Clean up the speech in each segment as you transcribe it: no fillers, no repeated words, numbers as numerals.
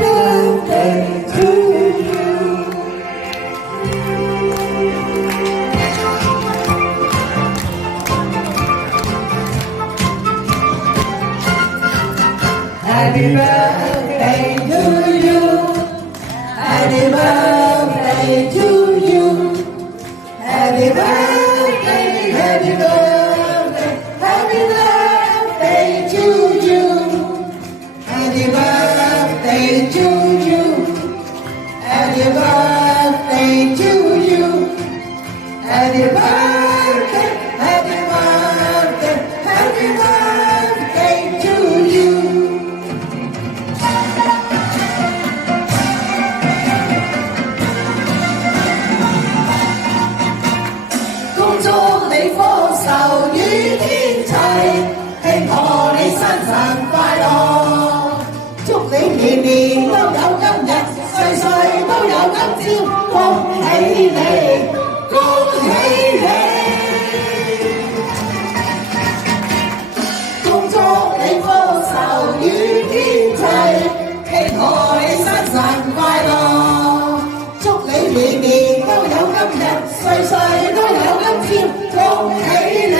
birthday to you. Happy birthday to you. Happy birthday to you. Happy birthday, happy birthday, happy birthday to you. Happy birthday to you. Happy birthday to you. Happy birthday, happy birthday, happy birthday to you. 恭祝你福壽與天齊，慶賀你生辰快樂，祝你年年都有今日，歲歲都有今朝，恭喜你，恭喜你！恭祝你福壽與天齊，慶賀你生辰快樂，祝你年年都有今日，歲歲都有今朝，恭喜你，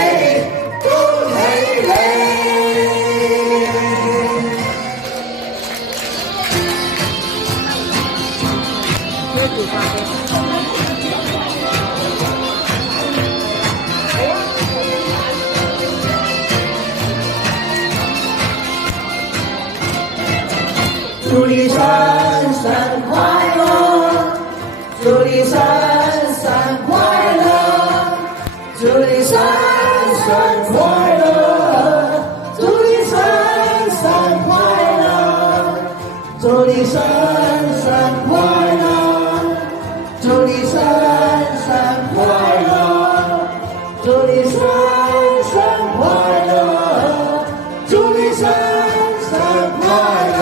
恭喜你！祝你生辰快樂，祝你生辰快樂，祝你生辰快樂，祝你生辰快樂，祝你生辰快樂，祝你生辰快樂，祝你生辰快樂，祝你生辰快樂。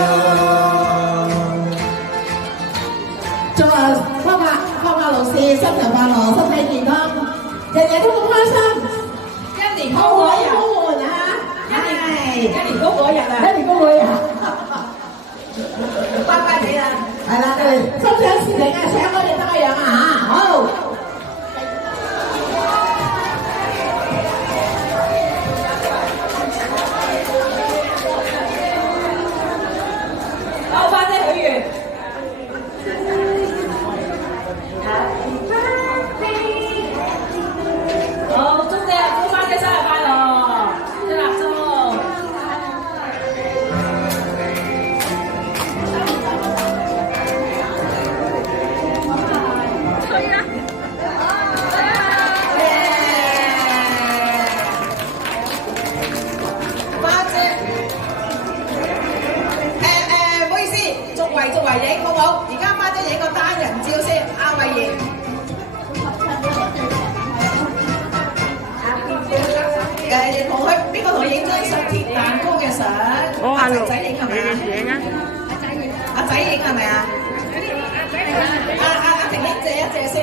祝啊方法老師生辰快樂，身體健康，日日都好開心，一年高過一日啊！一年高過一日啊！一年高過一日，拜拜你啦！係啦，心想事成啊，請我哋得個樣啊嚇！好。好，花姐許願。好，祝你阿姑媽姐生日快樂！吹蠟燭。吹啦！花姐，唔好意思，逐圍影好冇？而家花姐影個單人照先，阿慧妍。同佢邊個同佢影張相貼蛋糕嘅相？我阿仔影係咪啊？阿仔影係咪啊？阿婷姐一謝先。